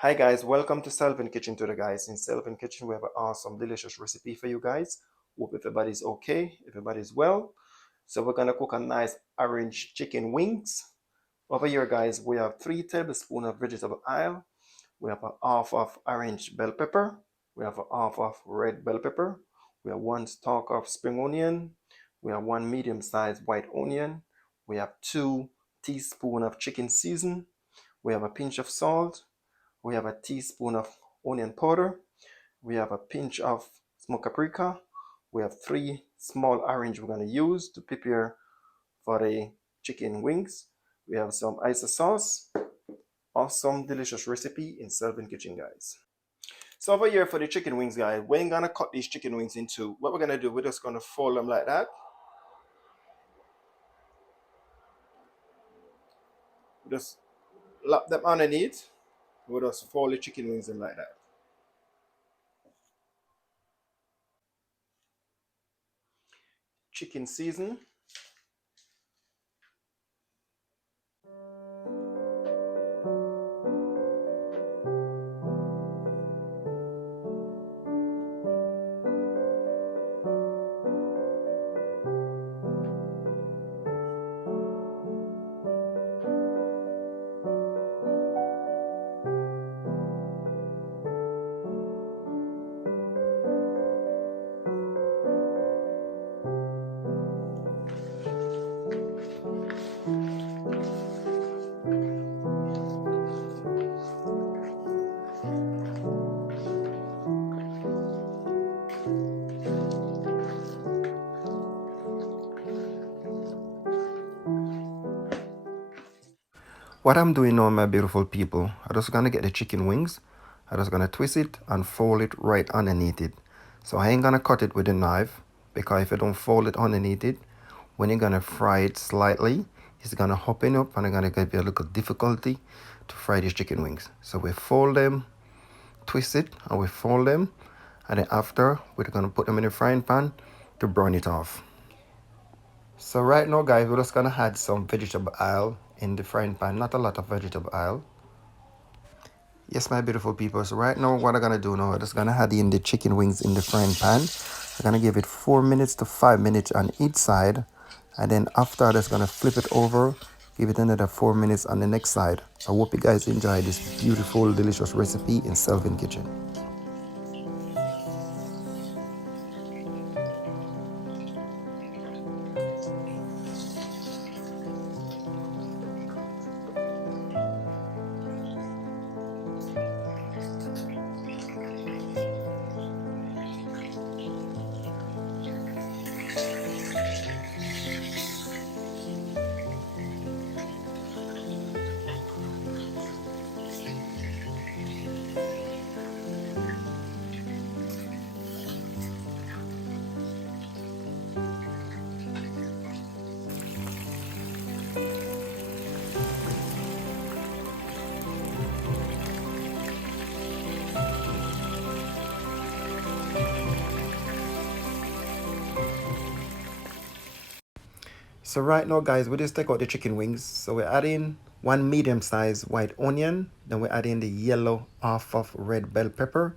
Hi guys, welcome to Selvin Kitchen today guys. In Selvin Kitchen we have an awesome delicious recipe for you guys. Hope everybody's okay, everybody's well. So we're gonna cook a nice orange chicken wings. Over here guys we have 3 tablespoons of vegetable oil. We have a half of orange bell pepper. We have a half of red bell pepper. We have 1 stalk of spring onion. We have 1 medium-sized white onion. We have 2 teaspoons of chicken season. We have a pinch of salt. We have a teaspoon of onion powder. We have a pinch of smoked paprika. We have 3 small orange we're going to use to prepare for the chicken wings. We have some oyster sauce. Awesome, delicious recipe in Selvin Kitchen, guys. So over here for the chicken wings, guys, we're going to cut these chicken wings into, what we're going to do, we're just going to fold them like that. Just lap them underneath. We'll just fold the chicken wings in like that. Chicken season. What I'm doing now, my beautiful people, I'm just gonna get the chicken wings. I'm just gonna twist it and fold it right underneath it. So I ain't gonna cut it with a knife because if you don't fold it underneath it, when you're gonna fry it slightly, it's gonna open up and it's gonna give you a little difficulty to fry these chicken wings. So we fold them, twist it, and we fold them, and then after we're gonna put them in the frying pan to burn it off. So right now guys, we're just gonna add some vegetable oil in the frying pan, not a lot of vegetable oil. Yes, my beautiful people, so right now what I'm gonna do now, I'm just gonna add in the chicken wings in the frying pan. I'm gonna give it 4 minutes to 5 minutes on each side, and then after I'm just gonna flip it over, give it another 4 minutes on the next side. I hope you guys enjoy this beautiful delicious recipe in Selvin Kitchen. So right now guys, we just take out the chicken wings. So we're adding 1 medium-sized white onion, then we add in the yellow half of red bell pepper.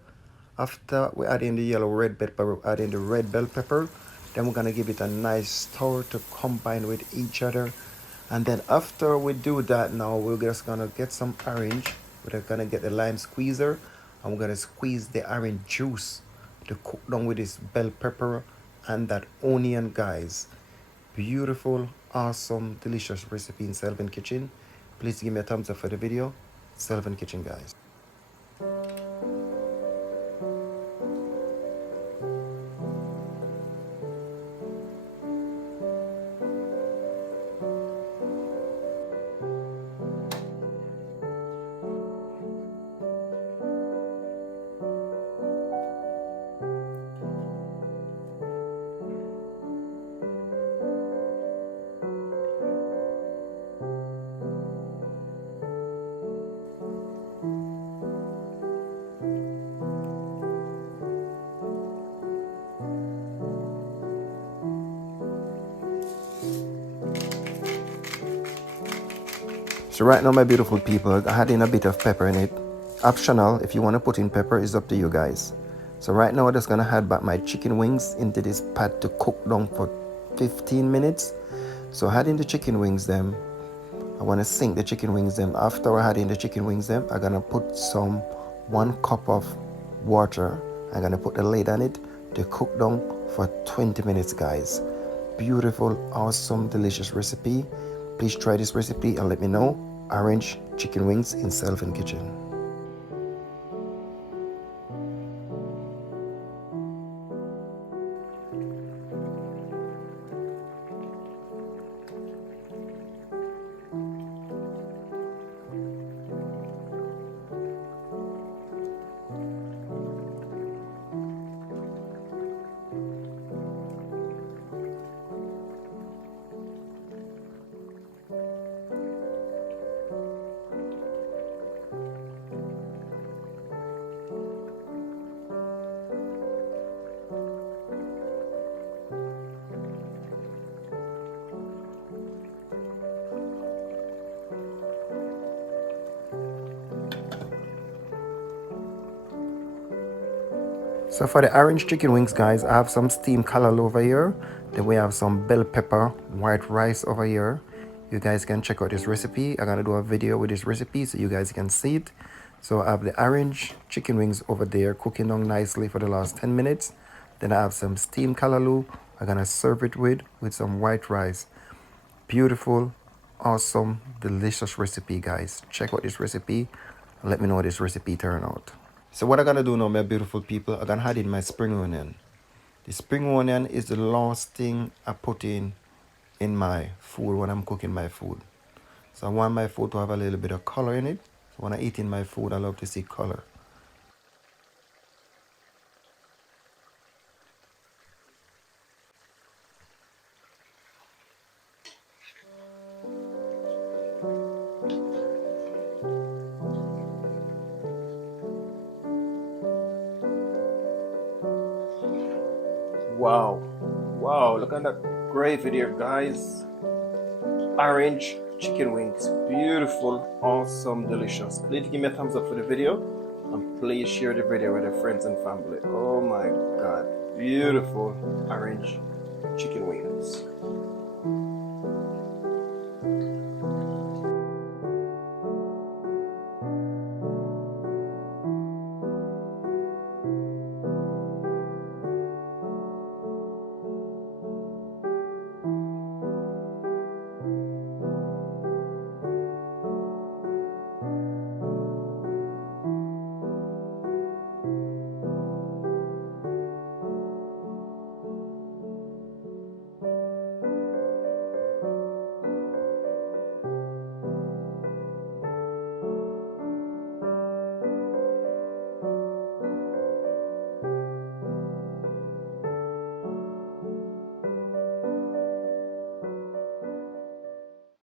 After we add in the yellow red bell pepper, we add in the red bell pepper. Then we're gonna give it a nice stir to combine with each other. And then after we do that, now we're just gonna get some orange. We're gonna get the lime squeezer and we're gonna squeeze the orange juice to cook down with this bell pepper and that onion, guys. Beautiful, awesome, delicious recipe in Selvin Kitchen. Please give me a thumbs up for the video. Selvin Kitchen, guys. So right now, my beautiful people, I had in a bit of pepper in it. Optional, if you want to put in pepper, is up to you guys. So right now I'm just gonna add back my chicken wings into this pot to cook down for 15 minutes. So adding the chicken wings them, I want to sink the chicken wings them. After I add in the chicken wings them, I'm gonna put some 1 cup of water. I'm gonna put the lid on it to cook down for 20 minutes, guys. Beautiful, awesome, delicious recipe. Please try this recipe and let me know. Orange chicken wings in Selvin Kitchen. So for the orange chicken wings, guys, I have some steamed collard over here. Then we have some bell pepper, white rice over here. You guys can check out this recipe. I'm gonna do a video with this recipe so you guys can see it. So I have the orange chicken wings over there cooking down nicely for the last 10 minutes. Then I have some steamed callaloo. I'm gonna serve it with some white rice. Beautiful, awesome, delicious recipe, guys. Check out this recipe and let me know how this recipe turn out. So what I'm gonna do now, my beautiful people, I'm gonna add in my spring onion. The spring onion is the last thing I put in my food when I'm cooking my food. So I want my food to have a little bit of color in it. So when I eat in my food, I love to see color. Wow, wow, look at that gravy there, guys. Orange chicken wings, beautiful, awesome, delicious. Please give me a thumbs up for the video and please share the video with your friends and family. Oh my god, beautiful orange chicken wings.